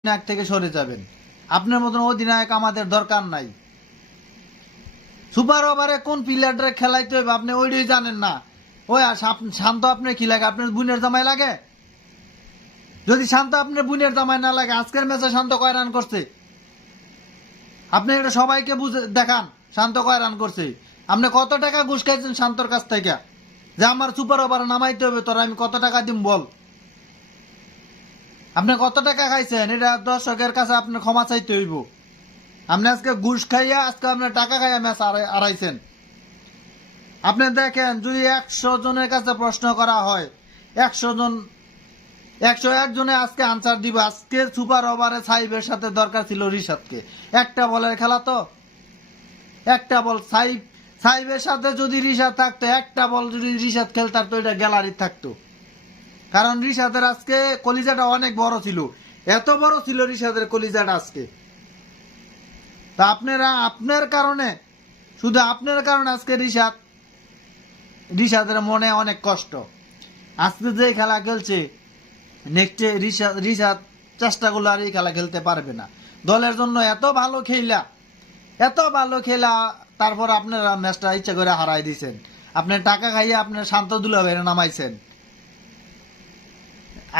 অধিনায়ক থেকে সরে যাবেন। আপনার মতন অধিনায়ক আমাদের দরকার নাই। সুপার ওভারে কোন প্লেয়াররা খেলাইতে হবে আপনি ওইটাই জানেন না। ওই শান্ত আপনার কি লাগে? আপনার বুনের জামাই লাগে? যদি শান্ত আপনার বুনের জামাই না লাগে, আজকের ম্যাচে শান্ত কয় রান করছে আপনি এটা সবাইকে বুঝে দেখান। শান্ত কয় রান করছে? আপনি কত টাকা ঘুষ খাইছেন শান্তর কাছ থেকে যে আমার সুপার ওভারে নামাইতে হবে, তোরা আমি কত টাকা দিম বল? আপনি কত টাকা খাইছেন এটা দর্শকের কাছে আপনার ক্ষমা চাইতে হইব। আপনি আজকে ঘুষ খাইয়া আজকে আপনার টাকা খাইয়া ম্যাচ আড়াইছেন। আপনি দেখেন, যদি 100 জনের কাছে প্রশ্ন করা হয়, 101 জনে আজকে আনসার দিব। আজকে সুপার ওভারে সাইবের সাথে দরকার ছিল রিশাদকে। একটা বলের খেলা তো, একটা বল সাইবের সাথে যদি রিশাদ থাকতো, একটা বল যদি রিশাদ খেলতাম তো এটা গ্যালারি থাকতো। কারণ রিশাদের আজকে কলিজাটা অনেক বড় ছিল, এত বড় ছিল রিশাদের কলিজাটা আজকে। তা আপনারা আপনার কারণে, শুধু আপনার কারণে আজকে রিশাদের মনে অনেক কষ্ট। আজকে যে খেলা খেলছে, নেক্সটে রিশাদ চেষ্টা করলে আর এই খেলা খেলতে পারবে না। দলের জন্য এত ভালো খেলা, তারপর আপনারা ম্যাচটা ইচ্ছা করে হারাই দিয়েছেন। আপনার টাকা খাইয়ে আপনার শান্ত দুলাভাইরে নামাইছেন।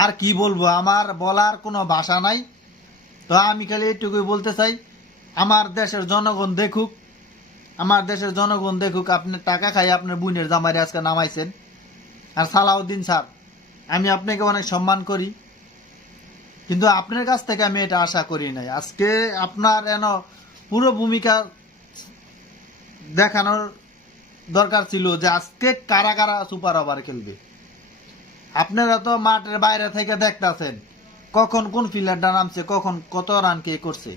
আর কি বলবো, আমার বলার কোনো ভাষা নাই। তো আমি খালি এইটুকুই বলতে চাই, আমার দেশের জনগণ দেখুক, আপনার টাকা খাই আপনার বোনের জামাইরে আজকে নামাইছেন। আর সালাউদ্দিন স্যার, আমি আপনাকে অনেক সম্মান করি, কিন্তু আপনার কাছ থেকে আমি এটা আশা করি নাই। আজকে আপনার পুরো ভূমিকা দেখানোর দরকার ছিল যে আজকে কারা কারা সুপার ওভার খেলবে। আপনারা তো মাঠের বাইরে থেকে দেখতেছেন কখন কোন প্লেয়ারটা নামছে, কখন কত রান কে করছে।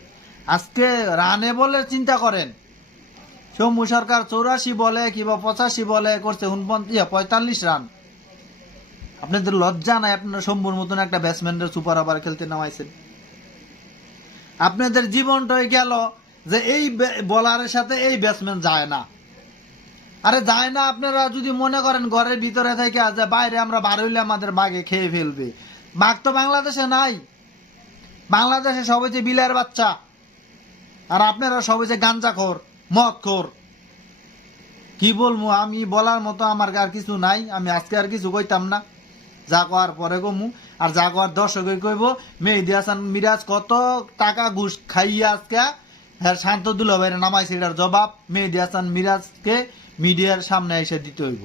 আজকে রানে বলে চিন্তা করেন, সৌম্য সরকার 84 বলে কিংবা 85 বলে করছে 45 রান। আপনাদের লজ্জা নাই? আপনারা শম্ভুর মতন একটা ব্যাটসম্যানের সুপার ওভার খেলতে নামাইছেন। আপনাদের জীবনটাই গেল যে এই বলারের সাথে এই ব্যাটসম্যান যায় না। আরে যায় না, আপনারা যদি মনে করেন ঘরের ভিতরে থেকে যে বাইরে আমরা বার হইলে আমাদের বাঘে খেয়ে ফেলবে। বাঘ তো বাংলাদেশে নাই। বাংলাদেশে সবাই যে বিলের বাচ্চা, আর আপনারা সবাই যে গাঞ্জাখোর, মদখোর। কি বলবো, আমি বলার মতো আমার আর কিছু নাই। আমি আজকে আর কিছু কইতাম না, যা কওয়ার পরে কমু। আর যা কওয়ার দর্শকই কইব। মেহেদী হাসান মিরাজ কত টাকা ঘুষ খাইয়া আজকে শান্ত দুলাভাইরে নামাইছে, এটার জবাব মেহেদী হাসান মিরাজকে মিডিয়ার সামনে এসে দিতে হইব।